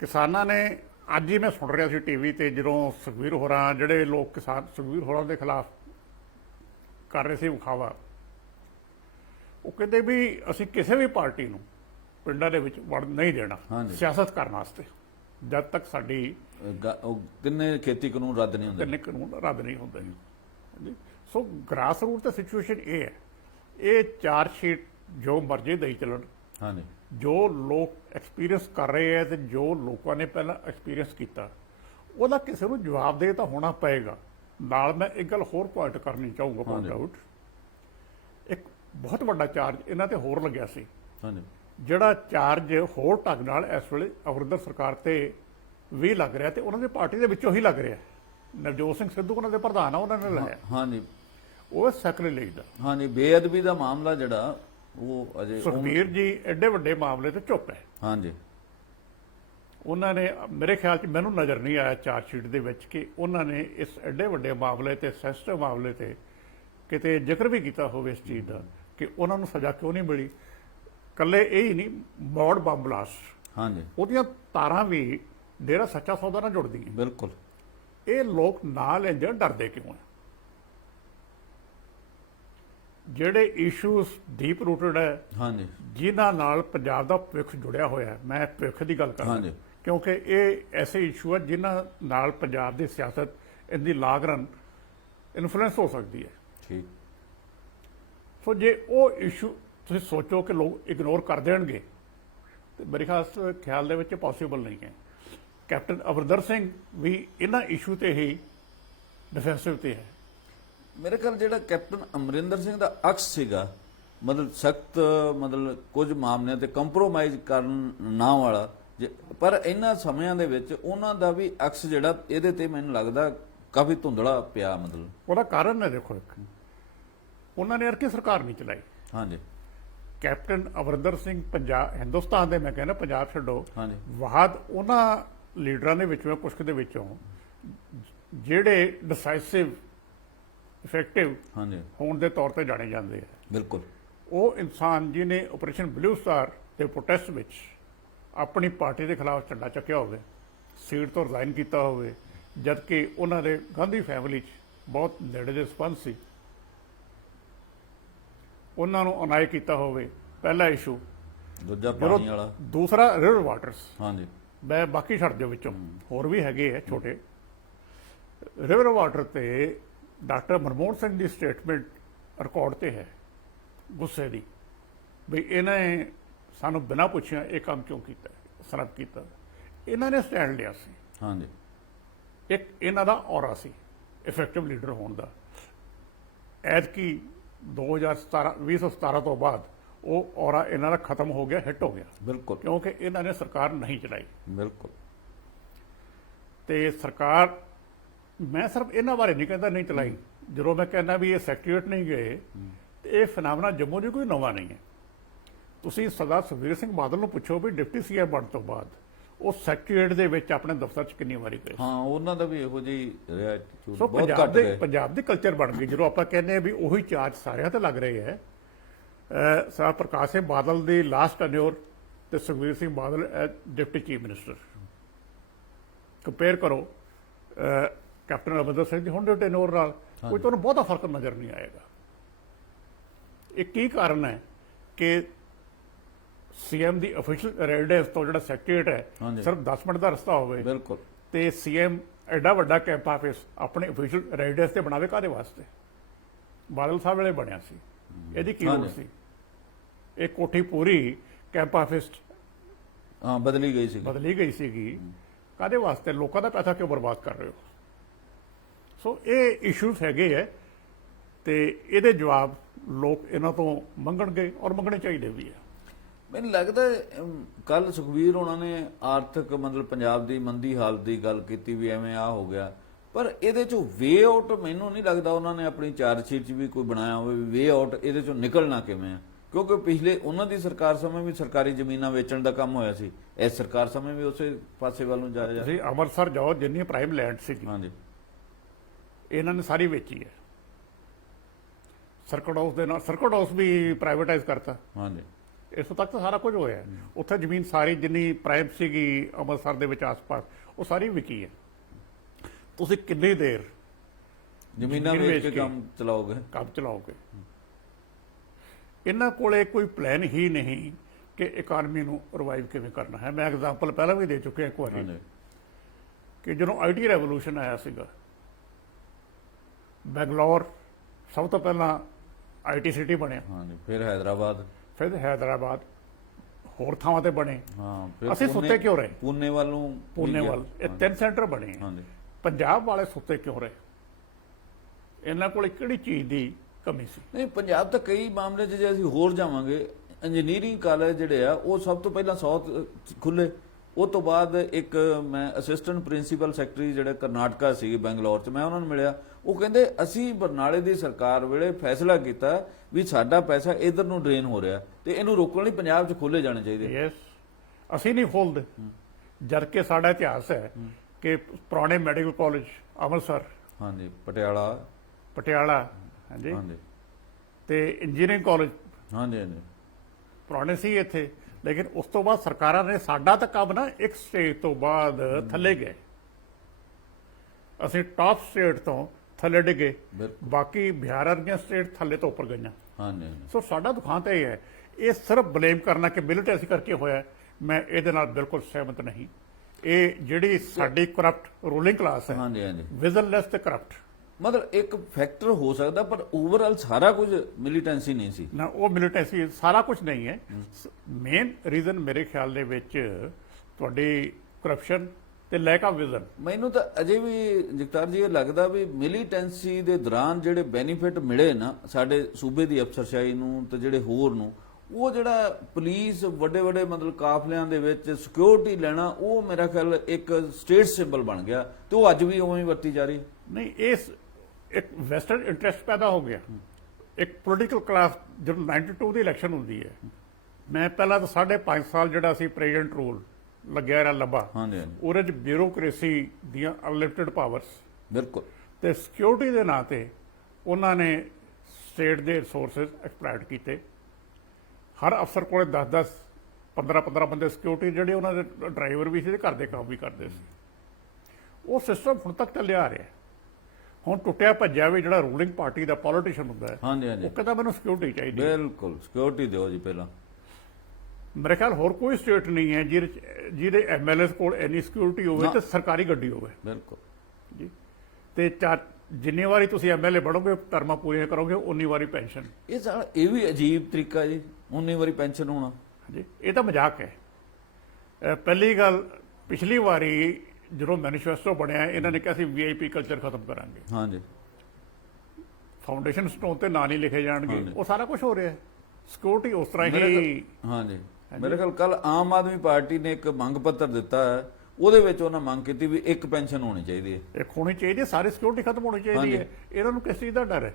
ਕਿਸਾਨਾਂ ਨੇ ਅੱਜ ਹੀ ਮੈਂ ਸੁਣ ਰਿਹਾ ਸੀ ਟੀਵੀ ਤੇ, ਜਦੋਂ ਸੁਖਬੀਰ ਹੋਰਾਂ ਜਿਹੜੇ ਲੋਕ ਕਿਸਾਨ ਸੁਖਬੀਰ ਹੋਰਾਂ ਦੇ ਖਿਲਾਫ ਕਰ ਰਹੇ ਸੀ ਵਿਖਾਵਾ, ਉਹ ਕਹਿੰਦੇ ਵੀ ਅਸੀਂ ਕਿਸੇ ਵੀ ਪਾਰਟੀ ਨੂੰ ਪਿੰਡਾਂ ਦੇ ਵਿੱਚ ਵੜ ਨਹੀਂ ਦੇਣਾ ਸਿਆਸਤ ਕਰਨ ਵਾਸਤੇ ਜਦ ਤੱਕ ਸਾਡੀ ਤਿੰਨੇ ਖੇਤੀ ਕਾਨੂੰਨ ਰੱਦ ਨਹੀਂ ਹੁੰਦੇ। ਤਿੰਨੇ ਕਾਨੂੰਨ ਰੱਦ ਨਹੀਂ ਹੁੰਦੇ ਸੋ ਗ੍ਰਾਸ ਰੂਟ ਤੇ ਸਿਚੁਏਸ਼ਨ ਇਹ ਹੈ, ਇਹ ਚਾਰਜ ਸ਼ੀਟ ਜੋ ਮਰਜ਼ੀ ਦੇਈ ਚੱਲਣ, ਹਾਂਜੀ ਜੋ ਲੋਕ ਐਕਸਪੀਰੀਅੰਸ ਕਰ ਰਹੇ ਹੈ ਤੇ ਜੋ ਲੋਕਾਂ ਨੇ ਪਹਿਲਾਂ ਐਕਸਪੀਰੀਅੰਸ ਕੀਤਾ ਉਹਦਾ ਕਿਸੇ ਨੂੰ ਜਵਾਬਦੇਹ ਤਾਂ ਹੋਣਾ ਪਏਗਾ। ਨਾਲ ਮੈਂ ਇੱਕ ਗੱਲ ਹੋਰ ਪੁਆਇੰਟ ਕਰਨੀ ਚਾਹੂੰਗਾ, ਪੁਆਇੰਟ ਆਊਟ, ਇੱਕ ਬਹੁਤ ਵੱਡਾ ਚਾਰਜ ਇਹਨਾਂ ਤੇ ਹੋਰ ਲੱਗਿਆ ਸੀ, ਹਾਂਜੀ ਜਿਹੜਾ ਚਾਰਜ ਹੋਰ ਢੰਗ ਨਾਲ ਇਸ ਵੇਲੇ ਅਮਰਿੰਦਰ ਸਰਕਾਰ ਤੇ ਵੀ ਲੱਗ ਰਿਹਾ ਤੇ ਉਹਨਾਂ ਦੀ ਪਾਰਟੀ ਦੇ ਵਿੱਚੋਂ ਹੀ ਲੱਗ ਰਿਹਾ। ਨਵਜੋਤ ਸਿੰਘ ਸਿੱਧੂ ਉਹਨਾਂ ਦੇ ਪ੍ਰਧਾਨ ਆ, ਉਹਨਾਂ ਨੇ ਲਾਇਆ, ਹਾਂਜੀ ਉਹ ਸੈਕਟਰੀ ਦਾ। ਹਾਂਜੀ ਬੇਅਦਬੀ ਦਾ ਮਾਮਲਾ ਜਿਹੜਾ ਉਹ ਅਜੇ ਸੁਖਬੀਰ ਜੀ ਐਡੇ ਵੱਡੇ ਮਾਮਲੇ ਤੇ ਚੁੱਪ ਹੈ। ਹਾਂਜੀ ਉਹਨਾਂ ਨੇ ਮੇਰੇ ਖਿਆਲ 'ਚ, ਮੈਨੂੰ ਨਜ਼ਰ ਨਹੀਂ ਆਇਆ ਚਾਰਜ ਸ਼ੀਟ ਦੇ ਵਿੱਚ ਕਿ ਉਹਨਾਂ ਨੇ ਇਸ ਐਡੇ ਵੱਡੇ ਮਾਮਲੇ ਤੇ ਸੈਂਸਿਟਿਵ ਮਾਮਲੇ ਤੇ ਕਿਤੇ ਜ਼ਿਕਰ ਵੀ ਕੀਤਾ ਹੋਵੇ ਇਸ ਚੀਜ਼ ਦਾ ਕਿ ਉਹਨਾਂ ਨੂੰ ਸਜ਼ਾ ਕਿਉਂ ਨਹੀਂ ਮਿਲੀ। ਇਕੱਲੇ ਇਹ ਹੀ ਨਹੀਂ, ਮੌੜ ਬੰਬ ਬਲਾਸਟ, ਹਾਂਜੀ ਉਹਦੀਆਂ ਤਾਰਾਂ ਵੀ ਡੇਰਾ ਸੱਚਾ ਸੌਦਾ ਨਾਲ ਜੁੜਦੀਆਂ। ਬਿਲਕੁਲ। ਇਹ ਲੋਕ ਨਾ ਲੈਂਦੇ ਡਰਦੇ ਕਿਉਂ ਹੈ? ਜਿਹੜੇ ਇਸ਼ੂਜ਼ ਡੀਪ ਰੂਟਡ ਹੈ, ਹਾਂਜੀ ਜਿਨ੍ਹਾਂ ਨਾਲ ਪੰਜਾਬ ਦਾ ਭਵਿੱਖ ਜੁੜਿਆ ਹੋਇਆ ਹੈ, ਮੈਂ ਭਵਿੱਖ ਦੀ ਗੱਲ ਕਰਦਾ ਹਾਂਜੀ ਕਿਉਂਕਿ ਇਹ ਐਸੇ ਇਸ਼ੂ ਹੈ ਜਿਨ੍ਹਾਂ ਨਾਲ ਪੰਜਾਬ ਦੀ ਸਿਆਸਤ ਇਹਦੀ ਲਾਗ ਰਨ ਇਨਫਲੂਐਂਸ ਹੋ ਸਕਦੀ ਹੈ। ਠੀਕ। ਸੋ ਜੇ ਉਹ ਇਸ਼ੂ ਤੁਸੀਂ ਸੋਚੋ ਕਿ ਲੋਕ ਇਗਨੋਰ ਕਰ ਦੇਣਗੇ ਤੇ ਮੇਰੇ ਖਿਆਲ ਦੇ ਵਿੱਚ ਪੋਸੀਬਲ ਨਹੀਂ ਹੈ। ਕੈਪਟਨ ਅਮਰਿੰਦਰ ਸਿੰਘ ਵੀ ਇਹਨਾਂ ਇਸ਼ੂ ਤੇ ਹੀ ਡਿਫੈਂਸਿਵ ਤੇ ਹੈ। ਮੇਰੇ ਖਿਆਲ ਜਿਹੜਾ ਕੈਪਟਨ ਅਮਰਿੰਦਰ ਸਿੰਘ ਦਾ ਅਕਸ ਸੀਗਾ, ਮਤਲਬ ਸਖਤ, ਮਤਲਬ ਕੁਝ ਮਾਮਲਿਆਂ ਤੇ ਕੰਪਰੋਮਾਈਜ਼ ਕਰਨ ਨਾ ਵਾਲਾ, ਪਰ ਇਹਨਾਂ ਸਮਿਆਂ ਦੇ ਵਿੱਚ ਉਹਨਾਂ ਦਾ ਵੀ ਅਕਸ ਜਿਹੜਾ ਇਹਦੇ ਤੇ ਮੈਨੂੰ ਲੱਗਦਾ ਕਾਫੀ ਧੁੰਦਲਾ ਪਿਆ। ਮਤਲਬ ਉਹਦਾ ਕਾਰਨ ਹੈ, ਦੇਖੋ, ਇੱਕ ਉਹਨਾਂ ਨੇ ਅਰਕੀ ਸਰਕਾਰ ਨਹੀਂ ਚਲਾਈ। ਹਾਂਜੀ ਕੈਪਟਨ ਅਮਰਿੰਦਰ ਸਿੰਘ ਪੰਜਾਬ, ਹਿੰਦੁਸਤਾਨ ਦੇ, ਮੈਂ ਕਹਿੰਦਾ ਪੰਜਾਬ ਛੱਡੋ, ਹਾਂਜੀ ਬਾਅਦ ਉਹਨਾਂ ਲੀਡਰਾਂ ਦੇ ਵਿੱਚੋਂ ਕੁਛ ਦੇ ਵਿੱਚੋਂ ਜਿਹੜੇ ਡਿਸਾਈਸਿਵ ਇਫੈਕਟਿਵ ਹਾਂਜੀ ਹੋਣ ਦੇ ਤੌਰ ਤੇ ਜਾਣੇ ਜਾਂਦੇ ਆ। ਬਿਲਕੁਲ। ਉਹ ਇਨਸਾਨ ਜਿਹਨੇ ਆਪਰੇਸ਼ਨ ਬਲੂ ਸਟਾਰ ਦੇ ਪ੍ਰੋਟੈਸਟ ਵਿੱਚ ਆਪਣੀ ਪਾਰਟੀ ਦੇ ਖਿਲਾਫ ਝੰਡਾ ਚੱਕਿਆ ਹੋਵੇ, ਸੀਟ ਤੋਂ ਰਿਜ਼ਾਈਨ ਕੀਤਾ ਹੋਵੇ, ਜਦ ਕਿ ਉਹਨਾਂ ਦੇ ਗਾਂਧੀ ਫੈਮਿਲੀ 'ਚ ਬਹੁਤ ਨੇੜੇ ਦੇ ਸੰਬੰਧ ਸੀ, ਉਹਨਾਂ ਨੂੰ ਅਨਾਇ ਕੀਤਾ ਹੋਵੇ, ਪਹਿਲਾ ਇਸ਼ੂ। ਦੂਜਾ ਪਾਣੀ ਵਾਲਾ, ਦੂਸਰਾ ਰਿਵਰ ਵਾਟਰਸ। ਹਾਂਜੀ ਮੈਂ ਬਾਕੀ ਛੱਡ ਦਿਓ, ਵਿੱਚੋਂ ਹੋਰ ਵੀ ਹੈਗੇ ਆ ਛੋਟੇ। ਰਿਵਰ ਵਾਟਰ ਤੇ ਡਾਕਟਰ ਮਨਮੋਹਨ ਸਿੰਘ ਦੀ ਸਟੇਟਮੈਂਟ ਰਿਕਾਰਡ ਤੇ ਹੈ, ਗੁੱਸੇ ਦੀ, ਵੀ ਇਹਨਾਂ ਨੇ ਸਾਨੂੰ ਬਿਨਾਂ ਪੁੱਛਿਆ ਇਹ ਕੰਮ ਕਿਉਂ ਕੀਤਾ, ਸਰਬ ਕੀਤਾ। ਇਹਨਾਂ ਨੇ ਸਟੈਂਡ ਲਿਆ ਸੀ। ਹਾਂਜੀ ਇੱਕ ਇਹਨਾਂ ਦਾ ਔਰਾ ਸੀ ਇਫੈਕਟਿਵ ਲੀਡਰ ਹੋਣ ਦਾ। ਐਤਕੀ 2017 ਤੋਂ ਬਾਅਦ ਉਹ ਔਰਾ ਇਹਨਾਂ ਦਾ ਖਤਮ ਹੋ ਗਿਆ, ਹਿੱਟ ਹੋ ਗਿਆ, ਬਿਲਕੁਲ, ਕਿਉਂਕਿ ਇਹਨਾਂ ਨੇ ਸਰਕਾਰ ਨਹੀਂ ਚਲਾਈ। ਬਿਲਕੁਲ। ਤੇ ਸਰਕਾਰ, ਮੈਂ ਸਿਰਫ ਇਹਨਾਂ ਬਾਰੇ ਨਹੀਂ ਕਹਿੰਦਾ ਨਹੀਂ ਚਲਾਈ, ਜਦੋਂ ਮੈਂ ਕਹਿੰਦਾ ਵੀ ਇਹ ਸੈਕਟਰੀਏਟ ਨਹੀਂ ਗਏ, ਤੇ ਇਹ ਫੈਨਾਮਨਾ ਜੰਮੂ 'ਚ ਕੋਈ ਨਵਾਂ ਨਹੀਂ ਹੈ। ਤੁਸੀਂ ਸਰਦਾਰ ਸੁਖਬੀਰ ਸਿੰਘ ਬਾਦਲ ਨੂੰ ਪੁੱਛੋ ਵੀ ਡਿਪਟੀ ਸੀਐਮ ਬਣਨ ਤੋਂ ਬਾਅਦ ਉਹ ਸੈਕਟਰੀਏਟ ਦੇ ਵਿੱਚ ਆਪਣੇ ਦਫ਼ਤਰ 'ਚ ਕਿੰਨੀ ਵਾਰੀ ਗਏ। ਹਾਂ, ਉਹਨਾਂ ਦਾ ਵੀ ਇਹੋ ਜਿਹੀ ਰਿਹਾ ਐਟੀਟਿਊਡ, ਸੋ ਬਹੁਤ ਘੱਟ ਗਏ। ਪੰਜਾਬ ਦੀ ਕਲਚਰ ਬਣ ਗਈ ਜਦੋਂ ਆਪਾਂ ਕਹਿੰਦੇ ਆ ਵੀ ਉਹੀ ਚਾਰਜ ਸਾਰਿਆਂ ਤੇ ਲੱਗ ਰਹੇ ਹੈ। ਸਰਦਾਰ ਪ੍ਰਕਾਸ਼ ਸਿੰਘ ਬਾਦਲ ਦੀ ਲਾਸਟ ਟੈਨਿਓਰ ਤੇ Sukhbir Singh Badal deputy chief minister, compare ਕਰੋ ਕੈਪਟਨ ਅਮਰਿੰਦਰ ਸਿੰਘ ਦੀ ਹੁਣ ਦੇ ਟੈਨਿਓਰ ਨਾਲ, ਕੋਈ ਤੁਹਾਨੂੰ ਬਹੁਤਾ ਫਰਕ ਨਜ਼ਰ ਨਹੀਂ ਆਏਗਾ। ਇਹ ਕੀ ਕਾਰਨ ਹੈ ਕਿ ਸੀਐਮ ਦੀ ਅਫੀਸ਼ੀਅਲ ਰੈਜ਼ੀਡੈਂਸ ਤੋਂ ਜਿਹੜਾ ਸੈਕਟਰੀਏਟ ਹੈ ਸਿਰਫ 10 ਮਿੰਟ ਦਾ ਰਸਤਾ ਹੋਵੇ, ਬਿਲਕੁਲ, ਤੇ ਸੀਐਮ ਐਡਾ ਵੱਡਾ ਕੈਂਪ ਆਫਿਸ ਆਪਣੇ ਅਫੀਸ਼ੀਅਲ ਰੈਜ਼ੀਡੈਂਸ ਤੇ ਬਣਾਵੇ ਕਾਹਦੇ ਵਾਸਤੇ? ਬਾਦਲ ਸਾਹਿਬ ਵੇਲੇ ਬਣਿਆ ਸੀ, ਇਹਦੀ ਕੀ ਲੋੜ ਸੀ? ਇਹ ਕੋਠੀ ਪੂਰੀ ਕੈਂਪ ਆਫਿਸ ਬਦਲੀ ਗਈ ਸੀਗੀ, ਕਾਹਦੇ ਵਾਸਤੇ? ਲੋਕਾਂ ਦਾ ਪੈਸਾ ਕਿਉਂ ਬਰਬਾਦ ਕਰ ਰਹੇ ਹੋ? ਸੋ ਇਹ ਇਸ਼ੂਜ਼ ਹੈਗੇ ਹੈ ਤੇ ਇਹਦੇ ਜਵਾਬ ਲੋਕ ਇਹਨਾਂ ਤੋਂ ਮੰਗਣਗੇ ਔਰ ਮੰਗਣੇ ਚਾਹੀਦੇ ਵੀ ਹੈ। ਮੈਨੂੰ ਲੱਗਦਾ ਕੱਲ ਸੁਖਬੀਰ ਉਹਨਾਂ ਨੇ ਆਰਥਿਕ, ਮਤਲਬ ਪੰਜਾਬ ਦੀ ਮੰਦੀ ਹਾਲਤ ਦੀ ਗੱਲ ਕੀਤੀ ਵੀ ਐਵੇਂ ਆ ਹੋ ਗਿਆ, ਪਰ ਇਹਦੇ ਚੋਂ ਵੇ ਆਊਟ ਮੈਨੂੰ ਨਹੀਂ ਲੱਗਦਾ ਉਹਨਾਂ ਨੇ ਆਪਣੀ ਚਾਰਜ ਸ਼ੀਟ 'ਚ ਵੀ ਕੋਈ ਬਣਾਇਆ ਹੋਵੇ ਵੇ ਆਊਟ ਇਹਦੇ ਚੋਂ ਨਿਕਲਣਾ ਕਿਵੇਂ ਆ। ਕਿਉਂਕਿ ਪਿਛਲੇ ਉਹਨਾਂ ਦੀ ਸਰਕਾਰ ਸਮੇਂ ਵੀ ਸਰਕਾਰੀ ਜ਼ਮੀਨਾਂ ਵੇਚਣ ਦਾ ਕੰਮ ਹੋਇਆ ਸੀ, ਇਸ ਸਰਕਾਰ ਸਮੇਂ ਵੀ ਉਸੇ ਪਾਸੇ ਵੱਲ ਨੂੰ ਜਾਇਆ। ਤੁਸੀਂ ਅੰਮ੍ਰਿਤਸਰ ਜਾਓ, ਜਿੰਨੀ ਪ੍ਰਾਈਮ ਲੈਂਡ ਸੀ ਹਾਂਜੀ ਇਹਨਾਂ ਨੇ ਸਾਰੀ ਵੇਚੀ ਹੈ। ਸਰਕਟ ਹਾਊਸ ਦੇ ਨਾਲ, ਸਰਕਟ ਹਾਊਸ ਵੀ ਪ੍ਰਾਈਵੇਟਾਈਜ਼ ਕਰਤਾ। ਹਾਂਜੀ, ਇਸ ਤੱਕ ਤਾਂ ਸਾਰਾ ਕੁਝ ਹੋਇਆ। ਉੱਥੇ ਜ਼ਮੀਨ ਸਾਰੀ ਜਿੰਨੀ ਪ੍ਰਾਈਮ ਸੀਗੀ ਅੰਮ੍ਰਿਤਸਰ ਦੇ ਵਿੱਚ ਆਸ-ਪਾਸ, ਉਹ ਸਾਰੀ ਵਿਕੀ ਹੈ। ਤੁਸੀਂ ਕਿੰਨੀ ਦੇਰ ਜ਼ਮੀਨਾਂ ਵੇਚ ਕੇ ਕੰਮ ਚਲਾਓਗੇ? ਇਹਨਾਂ ਕੋਲੇ ਕੋਈ ਪਲਾਨ ਹੀ ਨਹੀਂ ਕਿ ਇਕਾਨਮੀ ਨੂੰ ਰਿਵਾਈਵ ਕਿਵੇਂ ਕਰਨਾ ਹੈ। ਮੈਂ ਐਗਜ਼ਾਮਪਲ ਪਹਿਲਾਂ ਵੀ ਦੇ ਚੁੱਕਿਆ ਇੱਕ ਵਾਰੀ ਕਿ ਜਦੋਂ ਆਈਟੀ ਰੈਵੋਲੂਸ਼ਨ ਆਇਆ ਸੀਗਾ, ਬੈਂਗਲੌਰ ਸਭ ਤੋਂ ਪਹਿਲਾਂ ਆਈਟੀ ਸਿਟੀ ਬਣਿਆ, ਹਾਂਜੀ, ਫਿਰ ਹੈਦਰਾਬਾਦ, ਫਿਰ ਹੈਦਰਾਬਾਦ, ਹੋਰ ਥਾਵਾਂ ਤੇ ਬਣੇ। ਹਾਂ, ਫਿਰ ਅਸੀਂ ਸੁੱਤੇ ਕਿਉਂ ਰਹੇ? ਪੂਨੇ ਵੱਲ ਨੂੰ ਪੂਨੇ ਵੱਲ ਇਹ 3 ਸੈਂਟਰ ਬਣੇ। ਹਾਂਜੀ, ਪੰਜਾਬ ਵਾਲੇ ਸੁੱਤੇ ਕਿਉਂ ਰਹੇ? ਇਹਨਾਂ ਕੋਲ ਕਿਹੜੀ ਚੀਜ਼ ਦੀ ਕਮੀ ਸੀ? ਨਹੀਂ, ਪੰਜਾਬ ਤਾਂ ਕਈ ਮਾਮਲੇ 'ਚ ਜੇ ਅਸੀਂ ਹੋਰ ਜਾਵਾਂਗੇ, ਇੰਜੀਨੀਅਰਿੰਗ ਕਾਲਜ ਜਿਹੜੇ ਆ ਉਹ ਸਭ ਤੋਂ ਪਹਿਲਾਂ 100 ਖੁੱਲੇ। ਉਹ ਤੋਂ ਬਾਅਦ ਇੱਕ ਮੈਂ ਅਸਿਸਟੈਂਟ ਪ੍ਰਿੰਸੀਪਲ ਸੈਕਟਰੀ ਜਿਹੜੇ ਕਰਨਾਟਕਾ ਸੀ ਬੈਂਗਲੌਰ 'ਚ, ਮੈਂ ਉਹਨਾਂ ਨੂੰ ਮਿਲਿਆ। ਉਹ ਕਹਿੰਦੇ ਅਸੀਂ ਬਰਨਾਲੇ ਦੀ ਸਰਕਾਰ ਵੇਲੇ ਫੈਸਲਾ ਕੀਤਾ ਵੀ ਸਾਡਾ ਪੈਸਾ ਇਧਰ ਨੂੰ ਡਰੇਨ ਹੋ ਰਿਹਾ ਤੇ ਇਹਨੂੰ ਰੋਕਣ ਲਈ ਪੰਜਾਬ 'ਚ ਖੋਲੇ ਜਾਣੇ ਚਾਹੀਦੇ। ਯੈਸ, ਅਸੀਂ ਨਹੀਂ ਖੋਲਦੇ, ਜਦ ਕਿ ਸਾਡਾ ਇਤਿਹਾਸ ਹੈ ਕਿ ਪੁਰਾਣੇ ਮੈਡੀਕਲ ਕਾਲਜ ਅੰਮ੍ਰਿਤਸਰ, ਹਾਂਜੀ, ਪਟਿਆਲਾ, ਹਾਂਜੀ, ਹਾਂਜੀ, ਤੇ ਇੰਜੀਨੀਅਰਿੰਗ ਕਾਲਜ ਹਾਂਜੀ, ਹਾਂਜੀ, ਪੁਰਾਣੇ ਸੀ ਇੱਥੇ। ਲੇਕਿਨ ਉਸ ਤੋਂ ਬਾਅਦ ਸਰਕਾਰਾਂ ਨੇ ਸਾਡਾ ਤਾਂ ਕੰਮ ਨਾ ਇੱਕ ਸਟੇਜ ਤੋਂ ਬਾਅਦ ਥੱਲੇ ਗਏ, ਅਸੀਂ ਟਾਪ ਸਟੇਟ ਤੋਂ ਥੱਲੇ ਡਿੱਗੇ, ਬਾਕੀ ਬਿਹਾਰ ਵਰਗੀਆਂ ਸਟੇਟ ਥੱਲੇ ਤੋਂ ਉੱਪਰ ਗਈਆਂ। ਹਾਂਜੀ। ਸੋ ਸਾਡਾ ਦੁਖਾਂਤ ਇਹ ਹੈ, ਇਹ ਸਿਰਫ ਬਲੇਮ ਕਰਨਾ ਕਿ ਮਿਲੀਟੈਂਸੀ ਕਰਕੇ ਹੋਇਆ, ਮੈਂ ਇਹਦੇ ਨਾਲ ਬਿਲਕੁਲ ਸਹਿਮਤ ਨਹੀਂ। ਇਹ ਜਿਹੜੀ ਸਾਡੀ ਕਰਪਟ ਰੂਲਿੰਗ ਕਲਾਸ ਹੈ, ਹਾਂਜੀ, ਹਾਂਜੀ, ਵਿਜ਼ਨਲੈਸ ਤੇ ਕਰਪਟ, ਮਤਲਬ ਇੱਕ ਫੈਕਟਰ ਹੋ ਸਕਦਾ, ਪਰ ਓਵਰਆਲ ਸਾਰਾ ਕੁਝ ਮਿਲੀਟੈਂਸੀ ਨਹੀਂ ਸੀ ਨਾ। ਉਹ ਮਿਲੀਟੈਂਸੀ ਸਾਰਾ ਕੁਝ ਨਹੀਂ ਹੈ। ਮੇਨ ਰੀਜ਼ਨ ਮੇਰੇ ਖਿਆਲ ਦੇ ਵਿੱਚ ਤੁਹਾਡੀ ਕਰਪਸ਼ਨ ਤੇ ਲੈਕ ਆਫ ਵਿਜ਼ਨ। ਮੈਨੂੰ ਤਾਂ ਅਜੇ ਵੀ ਜਗਤਾਰ ਜੀ ਇਹ ਲੱਗਦਾ ਵੀ ਮਿਲੀਟੈਂਸੀ ਦੇ ਦੌਰਾਨ ਜਿਹੜੇ ਬੈਨੀਫਿਟ ਮਿਲੇ ਨਾ ਸਾਡੇ ਸੂਬੇ ਦੀ ਅਫਸਰਸ਼ਾਹੀ ਨੂੰ ਤੇ ਜਿਹੜੇ ਹੋਰ ਨੂੰ, ਉਹ ਜਿਹੜਾ ਪੁਲਿਸ ਵੱਡੇ ਵੱਡੇ ਮਤਲਬ ਕਾਫਲਿਆਂ ਦੇ ਵਿੱਚ ਸਿਕਿਉਰਿਟੀ ਲੈਣਾ, ਉਹ ਮੇਰਾ ਖਿਆਲ ਇੱਕ ਸਟੇਟ ਸਿੰਬਲ ਬਣ ਗਿਆ ਤੇ ਉਹ ਅੱਜ ਵੀ ਉਵੇਂ ਹੀ ਵਰਤੀ ਜਾ ਰਹੀ। ਨਹੀਂ, ਇਸ ਇੱਕ ਵੈਸਟਰਨ ਇੰਟਰਸਟ ਪੈਦਾ ਹੋ ਗਿਆ। ਇੱਕ ਪੋਲੀਟੀਕਲ ਕਲਾਸ ਜਦੋਂ 92 ਦੀ ਇਲੈਕਸ਼ਨ ਹੁੰਦੀ ਹੈ, ਮੈਂ ਪਹਿਲਾਂ ਤਾਂ 5.5 ਸਾਲ ਜਿਹੜਾ ਸੀ ਪ੍ਰੈਜ਼ੀਡੈਂਟ ਰੂਲ ਲੱਗਿਆ ਰਿਹਾ ਲੱਭਾ, ਹਾਂਜੀ, ਉਹਦੇ 'ਚ ਬਿਊਰੋਕ੍ਰੇਸੀ ਦੀਆਂ ਅਨਲਿਮਿਟਿਡ ਪਾਵਰਸ, ਬਿਲਕੁਲ, ਤੇ ਸਿਕਿਉਰਿਟੀ ਦੇ ਨਾਂ ਤੇ ਉਹਨਾਂ ਨੇ ਸਟੇਟ ਦੇ ਰਿਸੋਰਸਿਸ ਐਕਸਪਲੋਇਟ ਕੀਤੇ। ਹਰ ਅਫਸਰ ਕੋਲੇ 10-10 15-15 ਬੰਦੇ ਸਿਕਿਉਰਿਟੀ, ਜਿਹੜੇ ਉਹਨਾਂ ਦੇ ਡਰਾਈਵਰ ਵੀ ਸੀ ਤੇ ਘਰ ਦੇ ਕੰਮ ਵੀ ਕਰਦੇ ਸੀ। ਉਹ ਸਿਸਟਮ ਹੁਣ ਤੱਕ ਚੱਲਿਆ ਆ ਰਿਹਾ। ਹੁਣ ਟੁੱਟਿਆ ਭੱਜਿਆ ਵੀ ਜਿਹੜਾ ਰੂਲਿੰਗ ਪਾਰਟੀ ਦਾ ਪੋਲੀਟੀਸ਼ੀਅਨ ਹੁੰਦਾ ਹੈ, ਹਾਂਜੀ, ਹਾਂਜੀ, ਉਹ ਕਹਿੰਦਾ ਮੈਨੂੰ ਸਿਕਿਉਰਿਟੀ ਚਾਹੀਦੀ ਹੈ। ਬਿਲਕੁਲ, ਸਿਕਿਉਰਿਟੀ ਦਿਓ ਜੀ ਪਹਿਲਾਂ। ਮੇਰੇ ਖਿਆਲ ਹੋਰ ਕੋਈ ਸਟੇਟ ਨਹੀਂ ਹੈ ਜਿਹਦੇ ਐਮਐਲਏ ਕੋਲ ਇੰਨੀ ਸਿਕਿਉਰਿਟੀ ਹੋਵੇ ਤੇ ਸਰਕਾਰੀ ਗੱਡੀ ਹੋਵੇ। ਬਿਲਕੁਲ ਜੀ, ਤੇ ਜਿੰਨੀ ਵਾਰੀ ਤੁਸੀਂ ਐਮਐਲਏ ਬਣੋਗੇ, ਟਰਮਾਂ ਪੂਰੀਆਂ ਕਰੋਗੇ, ਉਨੀ ਵਾਰੀ ਪੈਨਸ਼ਨ। ਇਹ ਵੀ ਅਜੀਬ ਤਰੀਕਾ ਜੀ, ਉਨੀ ਵਾਰੀ ਪੈਨਸ਼ਨ ਹੋਣਾ। ਹਾਂਜੀ, ਇਹ ਤਾਂ ਮਜ਼ਾਕ ਹੈ। ਪਹਿਲੀ ਗੱਲ, ਪਿਛਲੀ ਵਾਰੀ ਜਦੋਂ ਮੈਨੀਫੈਸਟੋ ਬਣਿਆ, ਇਹਨਾਂ ਨੇ ਕਿਹਾ ਸੀ ਵੀਆਈਪੀ ਕਲਚਰ ਖਤਮ ਕਰਾਂਗੇ। ਹਾਂਜੀ, ਫਾਊਂਡੇਸ਼ਨ ਸਟੋਨ ਤੇ ਨਾਂ ਨਹੀਂ ਲਿਖੇ ਜਾਣਗੇ। ਉਹ ਸਾਰਾ ਕੁਝ ਹੋ ਰਿਹਾ ਹੈ। ਸਿਕਿਉਰਿਟੀ ਉਸ ਤਰ੍ਹਾਂ ਹੀ। ਹਾਂਜੀ, ਮੇਰੇ ਖਿਆਲ ਕੱਲ ਆਮ ਆਦਮੀ ਪਾਰਟੀ ਨੇ ਇੱਕ ਮੰਗ ਪੱਤਰ ਦਿੱਤਾ ਹੈ, ਉਹਦੇ ਵਿੱਚ ਉਹਨਾਂ ਮੰਗ ਕੀਤੀ ਵੀ ਇੱਕ ਪੈਨਸ਼ਨ ਹੋਣੀ ਚਾਹੀਦੀ ਹੈ। ਇੱਕ ਹੋਣੀ ਚਾਹੀਦੀ ਹੈ, ਸਾਰੀ ਸਿਕਿਉਰਿਟੀ ਖਤਮ ਹੋਣੀ ਚਾਹੀਦੀ ਹੈ। ਇਹਨਾਂ ਨੂੰ ਕਿਸ ਚੀਜ਼ ਦਾ ਡਰ ਹੈ?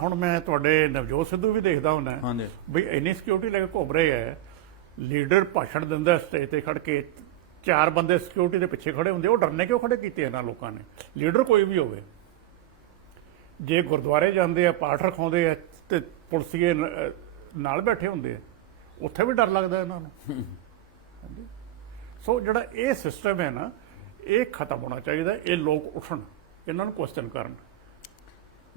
ਹੁਣ ਮੈਂ ਤੁਹਾਡੇ ਨਵਜੋਤ ਸਿੱਧੂ ਵੀ ਦੇਖਦਾ ਹੁੰਦਾ ਵੀ ਇੰਨੀ ਸਿਕਿਉਰਿਟੀ ਲੈ ਕੇ ਘੁੰਮ ਰਹੇ ਹੈ। ਲੀਡਰ ਭਾਸ਼ਣ ਦਿੰਦਾ ਸਟੇਜ ਤੇ ਖੜ ਕੇ, 4 ਬੰਦੇ ਸਿਕਿਉਰਿਟੀ ਦੇ ਪਿੱਛੇ ਖੜੇ ਹੁੰਦੇ। ਉਹ ਡਰਨੇ ਕਿਉਂ ਖੜੇ ਕੀਤੇ ਇਹਨਾਂ ਲੋਕਾਂ ਨੇ? ਲੀਡਰ ਕੋਈ ਵੀ ਹੋਵੇ, ਜੇ ਗੁਰਦੁਆਰੇ ਜਾਂਦੇ ਆ, ਪਾਠ ਰਖਾਉਂਦੇ ਆ ਤੇ ਪੁਲਿਸੀਏ ਨਾਲ ਬੈਠੇ ਹੁੰਦੇ ਆ, ਉੱਥੇ ਵੀ ਡਰ ਲੱਗਦਾ ਇਹਨਾਂ ਨੂੰ। ਸੋ ਜਿਹੜਾ ਇਹ ਸਿਸਟਮ ਹੈ ਨਾ, ਇਹ ਖਤਮ ਹੋਣਾ ਚਾਹੀਦਾ। ਇਹ ਲੋਕ ਉੱਠਣ, ਇਹਨਾਂ ਨੂੰ ਕੁਐਸਚਨ ਕਰਨ।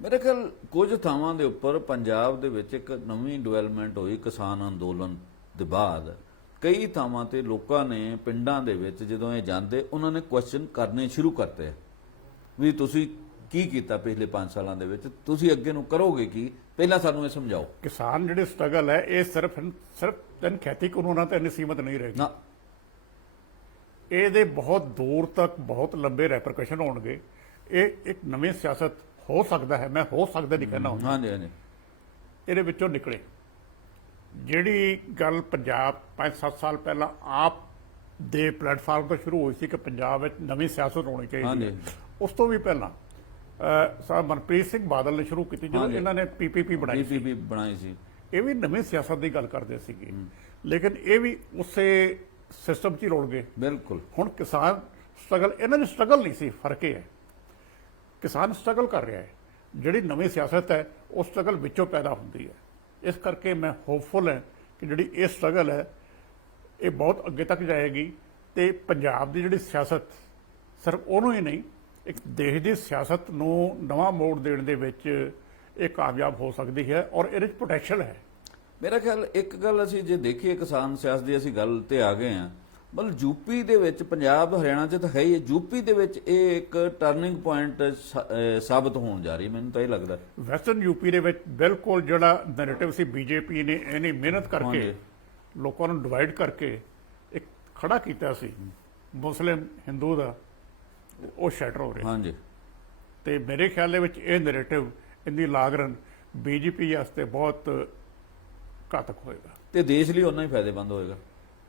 ਮੇਰੇ ਖਿਆਲ ਕੁਝ ਥਾਵਾਂ ਦੇ ਉੱਪਰ ਪੰਜਾਬ ਦੇ ਵਿੱਚ ਇੱਕ ਨਵੀਂ ਡਿਵੈਲਪਮੈਂਟ ਹੋਈ ਕਿਸਾਨ ਅੰਦੋਲਨ ਦੇ ਬਾਅਦ। ਕਈ ਥਾਵਾਂ ਤੇ ਲੋਕਾਂ ਨੇ ਪਿੰਡਾਂ ਦੇ ਵਿੱਚ ਜਦੋਂ ਇਹ ਜਾਂਦੇ, ਉਹਨਾਂ ਨੇ ਕੁਐਸਚਨ ਕਰਨੇ ਸ਼ੁਰੂ ਕਰਤੇ ਵੀ ਤੁਸੀਂ ਕੀ ਕੀਤਾ ਪਿਛਲੇ 5 ਸਾਲਾਂ ਦੇ ਵਿੱਚ, ਤੁਸੀਂ ਅੱਗੇ ਨੂੰ ਕਰੋਗੇ ਕੀ, ਪਹਿਲਾਂ ਸਾਨੂੰ ਇਹ ਸਮਝਾਓ। ਕਿਸਾਨ ਜਿਹੜੀ ਸਟਰਗਲ ਹੈ, ਇਹ ਸਿਰਫ ਖੇਤੀ ਕਾਨੂੰਨਾਂ ਤੇ ਇੰਨੀ ਸੀਮਤ ਨਹੀਂ ਰਹੇਗੀ। ਇਹਦੇ ਬਹੁਤ ਦੂਰ ਤੱਕ ਬਹੁਤ ਲੰਬੇ ਰੈਪਰਕਸ਼ਨ ਹੋਣਗੇ। ਇਹ ਇੱਕ ਨਵੀਂ ਸਿਆਸਤ ਹੋ ਸਕਦਾ ਹੈ, ਮੈਂ ਹੋ ਸਕਦਾ ਨਹੀਂ ਕਹਿਣਾ ਹੁੰਦਾ, ਹਾਂਜੀ ਹਾਂਜੀ, ਇਹਦੇ ਵਿੱਚੋਂ ਨਿਕਲੇ। ਜਿਹੜੀ ਗੱਲ ਪੰਜਾਬ 5-7 ਸਾਲ ਪਹਿਲਾਂ ਆਪ ਦੇ ਪਲੇਟਫਾਰਮ ਤੋਂ ਸ਼ੁਰੂ ਹੋਈ ਸੀ ਕਿ ਪੰਜਾਬ ਵਿੱਚ ਨਵੀਂ ਸਿਆਸਤ ਹੋਣੀ ਚਾਹੀਦੀ ਹੈ, ਉਸ ਤੋਂ ਵੀ ਪਹਿਲਾਂ ਸਾਹਿਬ ਮਨਪ੍ਰੀਤ ਸਿੰਘ ਬਾਦਲ ਨੇ ਸ਼ੁਰੂ ਕੀਤੀ, ਜਦੋਂ ਇਹਨਾਂ ਨੇ ਪੀਪੀਪੀ ਬਣਾਈ ਸੀ। ਇਹ ਵੀ ਨਵੀਂ ਸਿਆਸਤ ਦੀ ਗੱਲ ਕਰਦੇ ਸੀਗੇ, ਲੇਕਿਨ ਇਹ ਵੀ ਉਸੇ ਸਿਸਟਮ 'ਚ ਹੀ ਰੁਲ ਗਏ। ਬਿਲਕੁਲ। ਹੁਣ ਕਿਸਾਨ ਸਟਰਗਲ, ਇਹਨਾਂ ਦੀ ਸਟਰਗਲ ਨਹੀਂ ਸੀ, ਫਰਕ ਇਹ ਹੈ ਕਿਸਾਨ ਸਟਰਗਲ ਕਰ ਰਿਹਾ ਹੈ। ਜਿਹੜੀ ਨਵੀਂ ਸਿਆਸਤ ਹੈ, ਉਹ ਸਟਰਗਲ ਵਿੱਚੋਂ ਪੈਦਾ ਹੁੰਦੀ ਹੈ। ਇਸ ਕਰਕੇ ਮੈਂ ਹੋਪਫੁਲ ਹਾਂ ਕਿ ਜਿਹੜੀ ਇਹ ਸਟਰਗਲ ਹੈ, ਇਹ ਬਹੁਤ ਅੱਗੇ ਤੱਕ ਜਾਏਗੀ ਤੇ ਪੰਜਾਬ ਦੀ ਜਿਹੜੀ ਸਿਆਸਤ, ਸਿਰਫ ਉਹਨੂੰ ਹੀ ਨਹੀਂ, ਇੱਕ ਦੇਸ਼ ਦੀ ਸਿਆਸਤ ਨੂੰ ਨਵਾਂ ਮੋੜ ਦੇਣ ਦੇ ਵਿੱਚ ਇਹ ਕਾਮਯਾਬ ਹੋ ਸਕਦੀ ਹੈ ਔਰ ਇਹਦੇ 'ਚ ਪੋਟੈਂਸ਼ੀਅਲ ਹੈ। ਮੇਰਾ ਖਿਆਲ ਇੱਕ ਗੱਲ ਅਸੀਂ ਜੇ ਦੇਖੀਏ ਕਿਸਾਨ ਸਿਆਸਤ ਦੀ, ਅਸੀਂ ਗੱਲ ਤੇ ਆ ਗਏ ਹਾਂ, ਮਤਲਬ ਯੂਪੀ ਦੇ ਵਿੱਚ, ਪੰਜਾਬ ਹਰਿਆਣਾ 'ਚ ਤਾਂ ਹੈ ਹੀ ਹੈ, ਯੂਪੀ ਦੇ ਵਿੱਚ ਇਹ ਇੱਕ ਟਰਨਿੰਗ ਪੁਆਇੰਟ ਸਾਬਤ ਹੋਣ ਜਾ ਰਹੀ, ਮੈਨੂੰ ਤਾਂ ਇਹ ਲੱਗਦਾ। ਵੈਸਟਰਨ ਯੂਪੀ ਦੇ ਵਿੱਚ ਬਿਲਕੁਲ ਜਿਹੜਾ ਨੈਰੇਟਿਵ ਸੀ ਬੀਜੇਪੀ ਨੇ ਇਹਨੀ ਮਿਹਨਤ ਕਰਕੇ ਲੋਕਾਂ ਨੂੰ ਡਿਵਾਈਡ ਕਰਕੇ ਇੱਕ ਖੜਾ ਕੀਤਾ ਸੀ ਮੁਸਲਿਮ ਹਿੰਦੂ ਦਾ, ਉਹ ਸ਼ੈਟਰ ਹੋ ਰਿਹਾ। ਹਾਂਜੀ, ਤੇ ਮੇਰੇ ਖਿਆਲ ਦੇ ਵਿੱਚ ਇਹ ਨੈਰੇਟਿਵ ਇੰਨੀ ਲਾਗਰਨ ਬੀਜੇਪੀ ਵਾਸਤੇ ਬਹੁਤ ਘਾਤਕ ਹੋਏਗਾ ਤੇ ਦੇਸ਼ ਲਈ ਉਨਾ ਹੀ ਫਾਇਦੇਮੰਦ ਹੋਏਗਾ।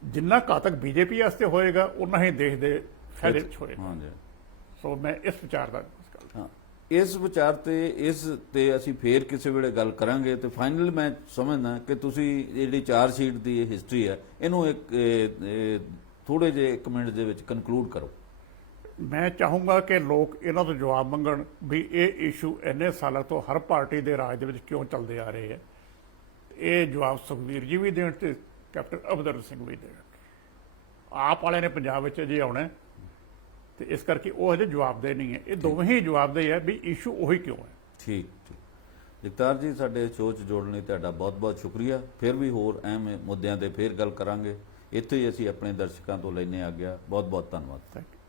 ਜਿੰਨਾ ਘਾਤਕ ਬੀਜੇਪੀ ਵਾਸਤੇ ਹੋਏਗਾ ਉਨਾ ਹੀ ਦੇਸ਼ ਦੇ ਫਾਇਦੇ 'ਚ ਹੋਏਗਾ। ਹਾਂਜੀ, ਸੋ ਮੈਂ ਇਸ ਵਿਚਾਰ ਦਾ ਹਾਂ, ਇਸ ਵਿਚਾਰ ਤੇ ਇਸ ਤੇ ਅਸੀਂ ਫੇਰ ਕਿਸੇ ਵੇਲੇ ਗੱਲ ਕਰਾਂਗੇ। ਤੇ ਫਾਈਨਲ ਮੈਂ ਸਮਝਦਾ ਕਿ ਤੁਸੀਂ ਜਿਹੜੀ ਚਾਰ ਸ਼ੀਟ ਦੀ ਇਹ ਹਿਸਟਰੀ ਹੈ ਇਹਨੂੰ ਇੱਕ ਥੋੜੇ ਜਿਹੇ 1 ਮਿੰਟ ਦੇ ਵਿੱਚ ਕਨਕਲੂਡ ਕਰੋ। ਮੈਂ ਚਾਹੂੰਗਾ ਕਿ ਲੋਕ ਇਹਨਾਂ ਤੋਂ ਜਵਾਬ ਮੰਗਣ ਵੀ ਇਹ ਇਸ਼ੂ ਇੰਨੇ ਸਾਲਾਂ ਤੋਂ ਹਰ ਪਾਰਟੀ ਦੇ ਰਾਜ ਦੇ ਵਿੱਚ ਕਿਉਂ ਚੱਲਦੇ ਆ ਰਹੇ ਹੈ। ਇਹ ਜਵਾਬ ਸੁਖਬੀਰ ਜੀ ਵੀ ਦੇਣ ਤੇ ਕੈਪਟਨ ਅਮਰਿੰਦਰ ਸਿੰਘ ਵੀ ਦੇਣ। ਆਪ ਵਾਲਿਆਂ ਨੇ ਪੰਜਾਬ ਵਿੱਚ ਅਜੇ ਆਉਣਾ ਤੇ ਇਸ ਕਰਕੇ ਉਹ ਅਜੇ ਜਵਾਬਦੇਹ ਨਹੀਂ ਹੈ। ਇਹ ਦੋਵੇਂ ਹੀ ਜਵਾਬਦੇਹ ਹੈ ਵੀ ਇਸ਼ੂ ਉਹੀ ਕਿਉਂ ਹੈ। ਠੀਕ ਠੀਕ। ਜਗਤਾਰ ਜੀ, ਸਾਡੇ ਸ਼ੋਅ 'ਚ ਜੋੜਨ ਲਈ ਤੁਹਾਡਾ ਬਹੁਤ ਬਹੁਤ ਸ਼ੁਕਰੀਆ। ਫਿਰ ਵੀ ਹੋਰ ਅਹਿਮ ਮੁੱਦਿਆਂ ਤੇ ਫਿਰ ਗੱਲ ਕਰਾਂਗੇ। ਇੱਥੇ ਹੀ ਅਸੀਂ ਆਪਣੇ ਦਰਸ਼ਕਾਂ ਤੋਂ ਲੈਣੇ ਆ ਗਿਆ। ਬਹੁਤ ਬਹੁਤ ਧੰਨਵਾਦ। Thank you.